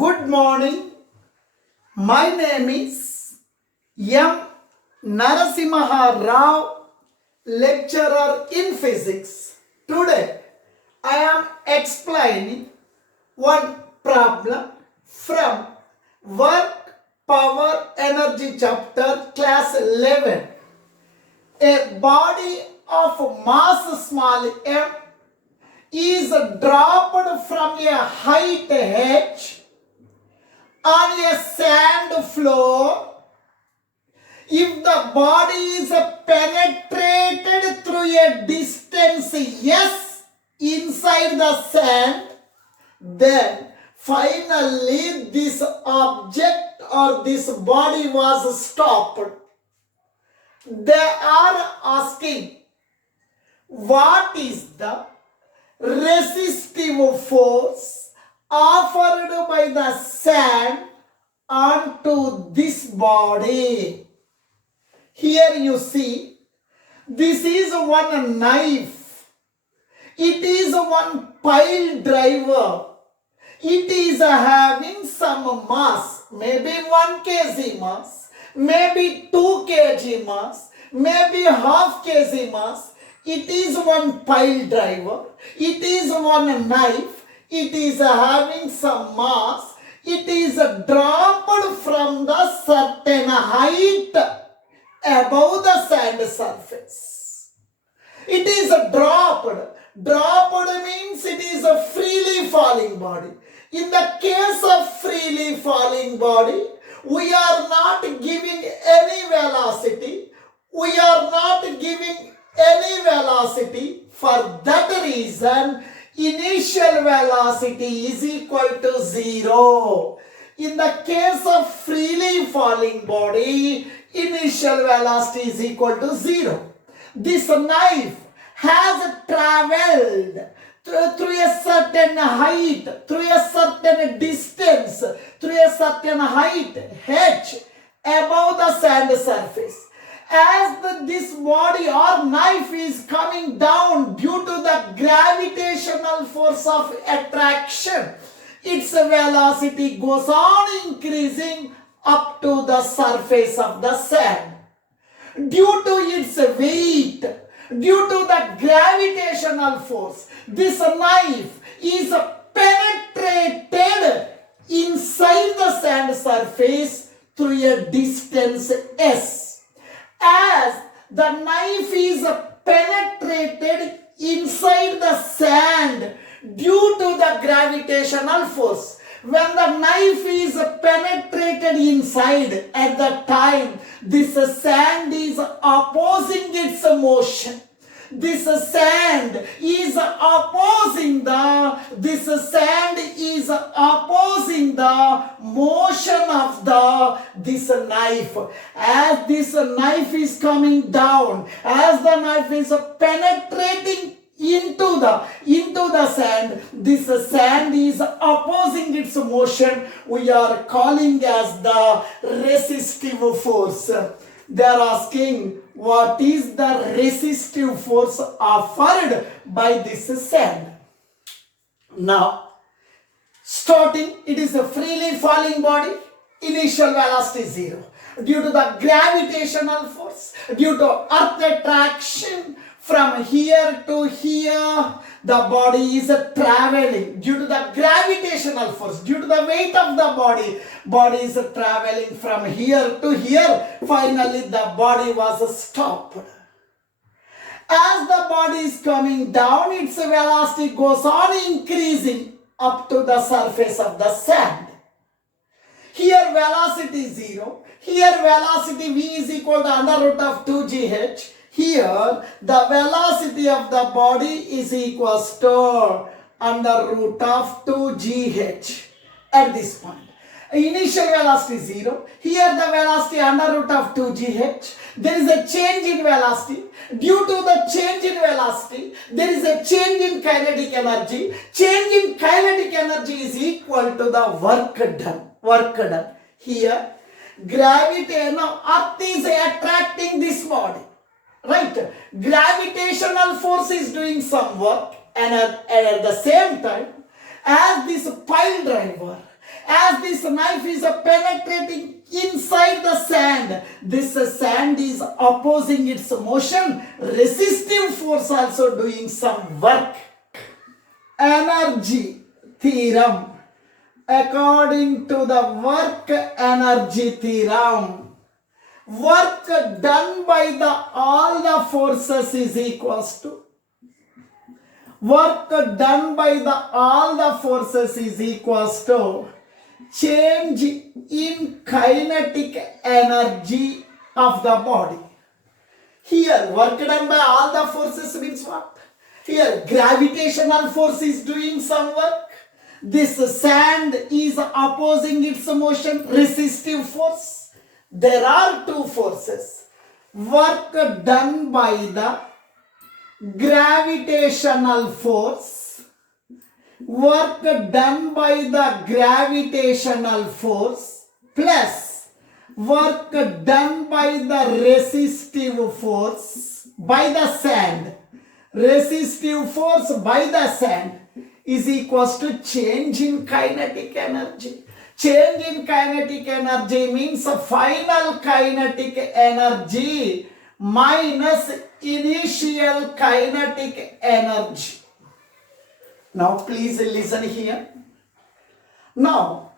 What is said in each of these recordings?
Good morning. My name is M. Narasimha Rao, lecturer in physics. Today, I am explaining one problem from Work, Power, Energy chapter, class 11. A body of mass small m is dropped from a height h on a sand floor. If the body is penetrated through a distance s inside the sand, then finally this object or this body was stopped. They are asking, what is the resistive force offered by the sand onto this body? Here you see, this is one knife. It is one pile driver. It is having some mass, maybe 1 kg mass, maybe 2 kg mass, maybe half kg mass. It is one pile driver. It is one knife. It is having some mass. It is dropped from the certain height above the sand surface. It is dropped. Dropped means it is a freely falling body. In the case of freely falling body, we are not giving any velocity. We are not giving any velocity. For that reason, initial velocity is equal to 0. In the case of freely falling body, initial velocity is equal to 0. This knife has traveled through a certain height, through a certain distance, through a certain height, h, above the sand surface. As this body or knife is coming down due to the gravitational force of attraction, its velocity goes on increasing up to the surface of the sand. Due to its weight, due to the gravitational force, this knife is penetrated inside the sand surface through a distance s. As the knife is penetrated inside the sand due to the gravitational force, when the knife is penetrated inside, at the time this sand is opposing its motion. This sand is opposing the motion of this knife. As this knife is coming down, as the knife is penetrating into the sand, this sand is opposing its motion. We are calling as the resistive force. They are asking, what is the resistive force offered by this sand? Now, starting, it is a freely falling body. Initial velocity 0. Due to the gravitational force, due to earth attraction, from here to here, the body is traveling. Due to the gravitational force, due to the weight of the body is traveling from here to here. Finally, the body was stopped. As the body is coming down, its velocity goes on increasing up to the surface of the sand. Here velocity 0. Here velocity v is equal to under root of 2gh. Here the velocity of the body is equals to under root of 2gh at this point. Initial velocity 0. Here the velocity under root of 2gh. There is a change in velocity. Due to the change in velocity, there is a change in kinetic energy. Change in kinetic energy is equal to the work done. Here, gravity, now earth is attracting this body. Right? Gravitational force is doing some work, and at the same time, as this pile driver, As this knife is penetrating inside the sand, this sand is opposing its motion. Resistive force also doing some work. Energy theorem. According to the work energy theorem, work done by all the forces is equals to work done by all the forces is equals to change in kinetic energy of the body. Here, work done by all the forces means what? Here, gravitational force is doing some work. This sand is opposing its motion, resistive force. There are two forces. Work done by the gravitational force. Work done by the gravitational force plus work done by the resistive force by the sand. Resistive force by the sand is equals to change in kinetic energy. Change in kinetic energy means final kinetic energy minus initial kinetic energy. Now please listen here. Now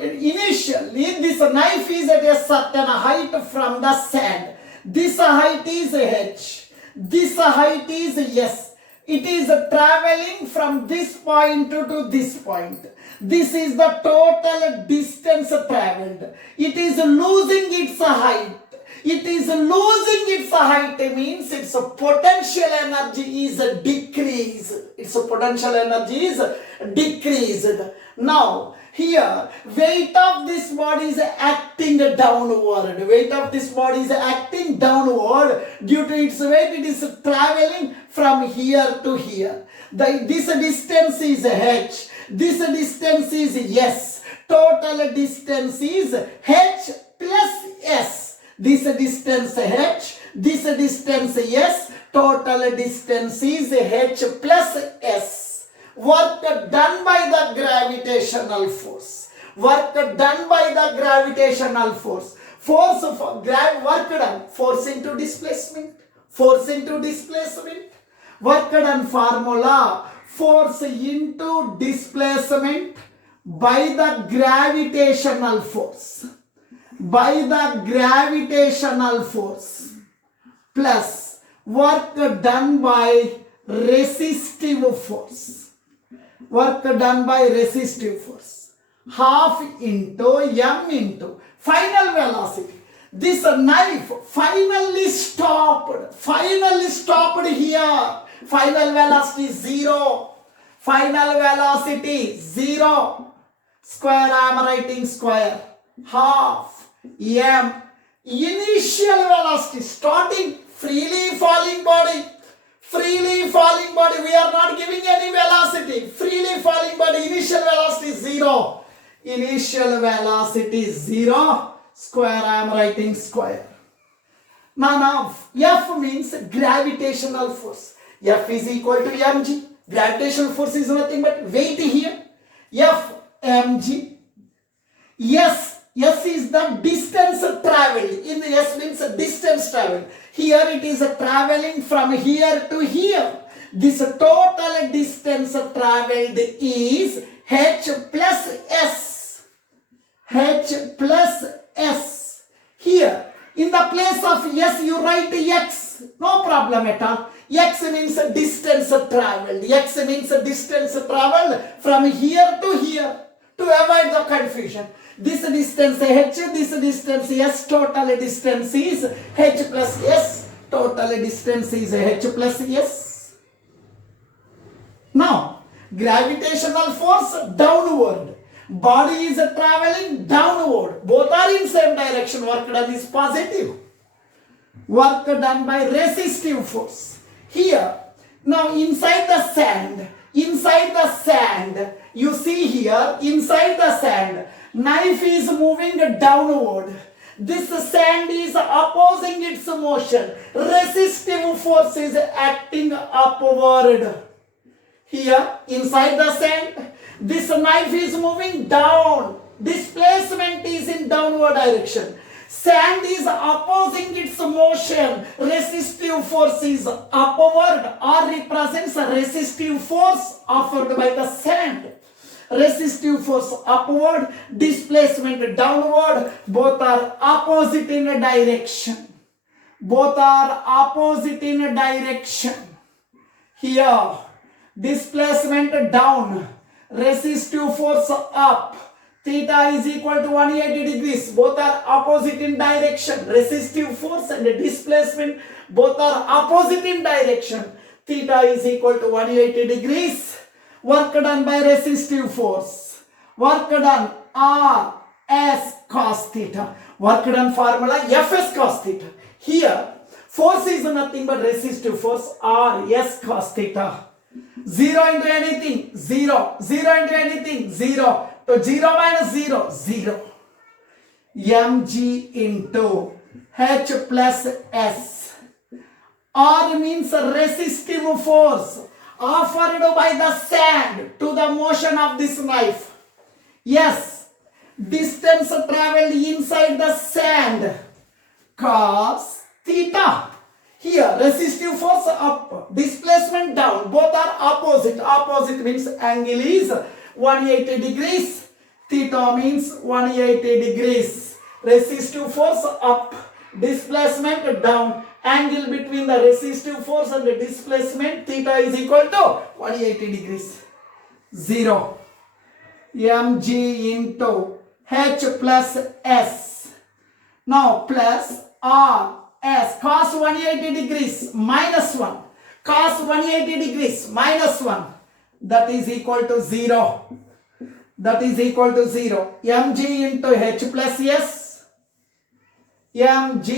initially this knife is at a certain height from the sand. This height is h. This height is s. It is traveling from this point to this point. This is the total distance traveled. It is losing its height. It is losing its height means its potential energy is decreased. Its potential energy is decreased. Now, here, weight of this body is acting downward. Weight of this body is acting downward. Due to its weight, it is traveling from here to here. This distance is h. This distance is s. Total distance is h plus s. This distance h. This distance s. Total distance is h plus s. Work done by the gravitational force. Work done by the gravitational force. Force of work done. Force into displacement. Force into displacement. Work done formula. Force into displacement by the gravitational force. By the gravitational force. Plus work done by resistive force. Work done by resistive force. Half into m into final velocity. This knife finally stopped. Finally stopped here. Final velocity 0. Final velocity 0. Square, I am writing square. Half m. Initial velocity starting freely falling body. Freely falling body, we are not giving any velocity. Freely falling body, initial velocity 0. Initial velocity 0. Square, I am writing square. Now, F means gravitational force. F is equal to mg. Gravitational force is nothing but weight here. F mg. S is the distance traveled. In the S means distance traveled. Here it is traveling from here to here. This total distance traveled is h plus s. H plus s. Here, in the place of s, you write x. No problem at all. X means distance traveled. X means distance traveled from here to here. To avoid the confusion. This distance h, this distance s, total distance is h plus s. Total distance is h plus s. Now, gravitational force downward. Body is traveling downward. Both are in same direction. Work done is positive. Work done by resistive force. Here, now inside the sand, you see here, inside the sand, knife is moving downward. This sand is opposing its motion. Resistive force is acting upward. Here, inside the sand, This knife is moving down. Displacement is in downward direction. Sand is opposing its motion. Resistive force is upward or represents a resistive force offered by the sand. Resistive force upward, displacement downward, both are opposite in direction. Both are opposite in direction. Here, displacement down, resistive force up. Theta is equal to 180 degrees. Both are opposite in direction. Resistive force and displacement both are opposite in direction. Theta is equal to 180 degrees. Work done by resistive force. Work done R S cos theta. Work done formula Fs cos theta. Here, force is nothing but resistive force R S cos theta. 0 into anything, 0. 0 into anything, 0. So 0 minus 0, 0. mg into H plus S. R means resistive force offered by the sand to the motion of this knife. Yes, distance traveled inside the sand. Cos theta. Here, resistive force up, displacement down. Both are opposite. Opposite means angle is 180 degrees. Theta means 180 degrees. Resistive force up, displacement down. Angle between the resistive force and the displacement, theta is equal to 180 degrees. 0. mg into H plus S. Now plus R S. Cos 180 degrees minus 1. Cos 180 degrees minus 1. That is equal to 0. That is equal to 0. mg into H plus S. mg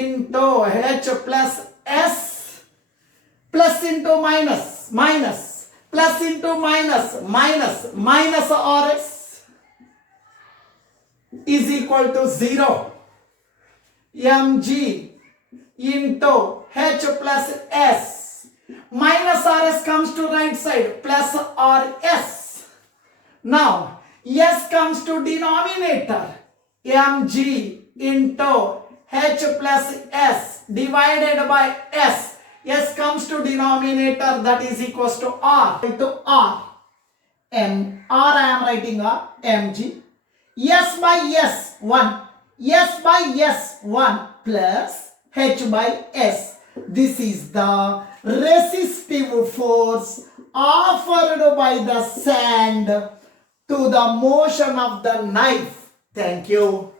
into H plus S. Plus into minus. Minus. Plus into minus. Minus. Minus Rs is equal to 0. mg into H plus S. Minus Rs comes to right side. Plus Rs. Now, S comes to denominator. mg into H plus S divided by S. S comes to denominator, that is equals to R into R. I am writing R, mg. S by S, 1. S by S, 1 plus H by S. This is the resistive force offered by the sand to the motion of the knife. Thank you.